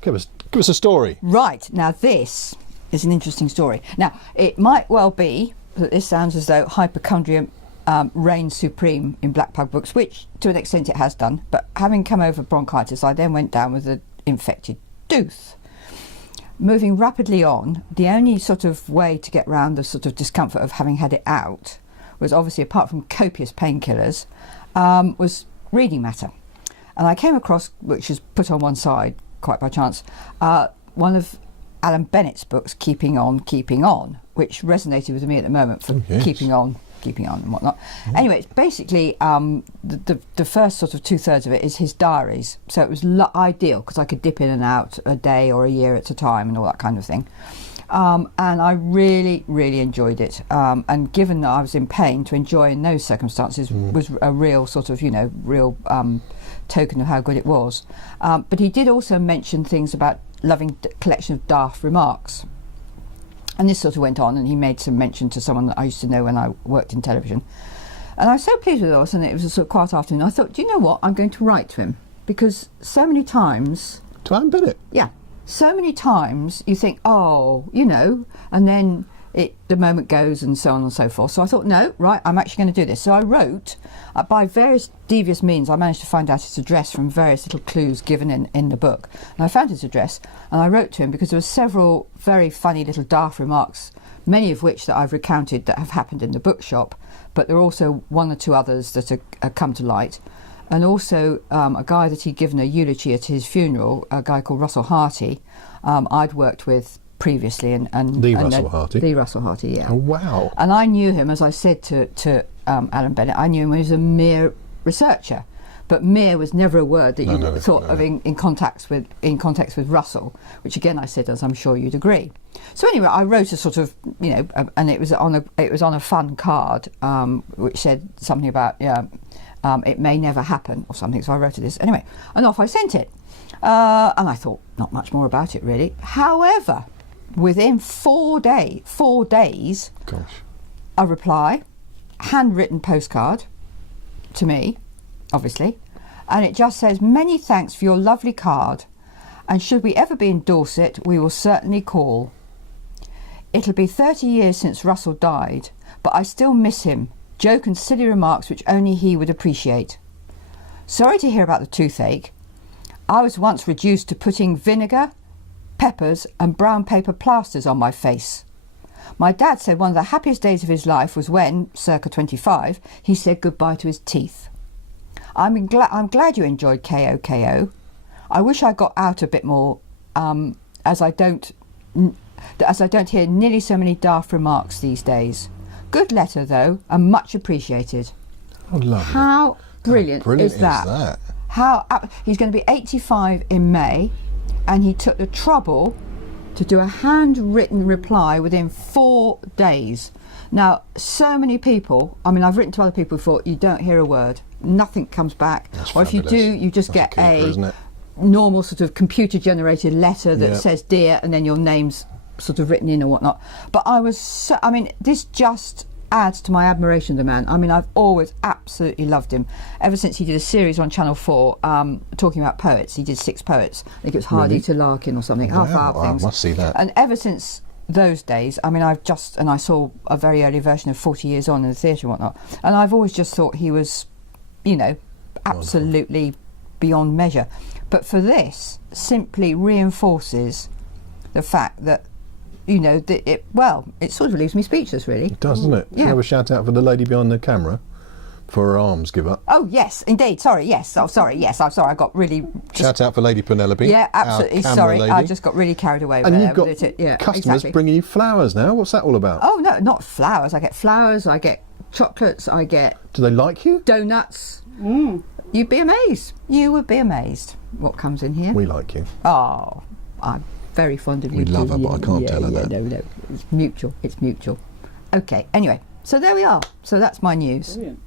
Give us a story. Right, now this is an interesting story. Now, it might well be that this sounds as though hypochondria reigns supreme in Black Pug Books, which to an extent it has done, but having come over bronchitis, I then went down with an infected tooth. Moving rapidly on, the only sort of way to get around the sort of discomfort of having had it out was obviously, apart from copious painkillers, was reading matter. And I came across, which is put on one side quite by chance, one of Alan Bennett's books, Keeping On, Keeping On, which resonated with me at the moment for keeping on and whatnot. Anyway, it's basically the first sort of 2/3 of it is his diaries. So it was ideal because I could dip in and out a day or a year at a time and all that kind of thing. And I really, really enjoyed it. And given that I was in pain, to enjoy in those circumstances was a real sort of, real token of how good it was. But he did also mention things about loving collection of daft remarks. And this sort of went on, and he made some mention to someone that I used to know when I worked in television. And I was so pleased with this, and it was a sort of quiet afternoon. I thought, do you know what? I'm going to write to him. Because so many times... To Alan Bennett? Yeah. So many times you think, and then the moment goes and so on and so forth. So I thought, no, right, I'm actually going to do this. So I wrote, by various devious means, I managed to find out his address from various little clues given in the book. And I found his address, and I wrote to him because there were several very funny little daft remarks, many of which that I've recounted that have happened in the bookshop, but there are also one or two others that are come to light. And also a guy that he'd given a eulogy at his funeral, a guy called Russell Harty, I'd worked with previously. Russell Harty? The Russell Harty, yeah. Oh, wow. And I knew him, as I said to Alan Bennett, I knew him when he was a mere researcher. But mere was never a word that you thought of in context with Russell, which again I said, as I'm sure you'd agree. So anyway, I wrote a sort of, and it was on a fun card, which said something about it may never happen or something. So I wrote this anyway, and off I sent it. And I thought not much more about it really. However, within 4 days, gosh, a reply, handwritten postcard to me, obviously, and it just says, "Many thanks for your lovely card, and should we ever be in Dorset, we will certainly call. It'll be 30 years since Russell died, but I still miss him. Joke and silly remarks which only he would appreciate. Sorry to hear about the toothache. I was once reduced to putting vinegar, peppers and brown paper plasters on my face. My dad said one of the happiest days of his life was when, circa 25, he said goodbye to his teeth. I'm glad you enjoyed KOKO. I wish I got out a bit more, as I don't hear nearly so many daft remarks these days. Good letter though, and much appreciated." Oh, lovely. How brilliant is that? He's going to be 85 in May, and he took the trouble to do a handwritten reply within 4 days. Now, so many people, I've written to other people before, you don't hear a word, nothing comes back. That's or fabulous. If you do, you just get isn't it? normal sort of computer generated letter that says dear, and then your name's sort of written in or whatnot. But this just adds to my admiration of the man. I've always absolutely loved him ever since he did a series on Channel 4 talking about poets. He did 6 poets. I think it was Hardy to Larkin or something. Wow, I must see that. And ever since those days, I saw a very early version of 40 Years On in the theatre and whatnot, and I've always just thought he was, absolutely beyond measure. But for this, simply reinforces the fact that, it sort of leaves me speechless, really. It does, doesn't it? Yeah. Can you have a shout out for the lady behind the camera for her arms give up? Oh, yes, indeed. Sorry, yes. Oh, sorry, yes. I'm sorry. I got really... Shout out for Lady Penelope. Yeah, absolutely. Sorry, lady. I just got really carried away with And it. you've got customers bringing you flowers now. What's that all about? Oh, no, not flowers. I get flowers, I get chocolates, I get... Do they like you? Donuts. You'd be amazed. You would be amazed what comes in here. We like you. Oh, I'm very fond of you. We love her, too. but I can't tell her that. No, it's mutual. Okay, anyway, so there we are. So that's my news. Brilliant.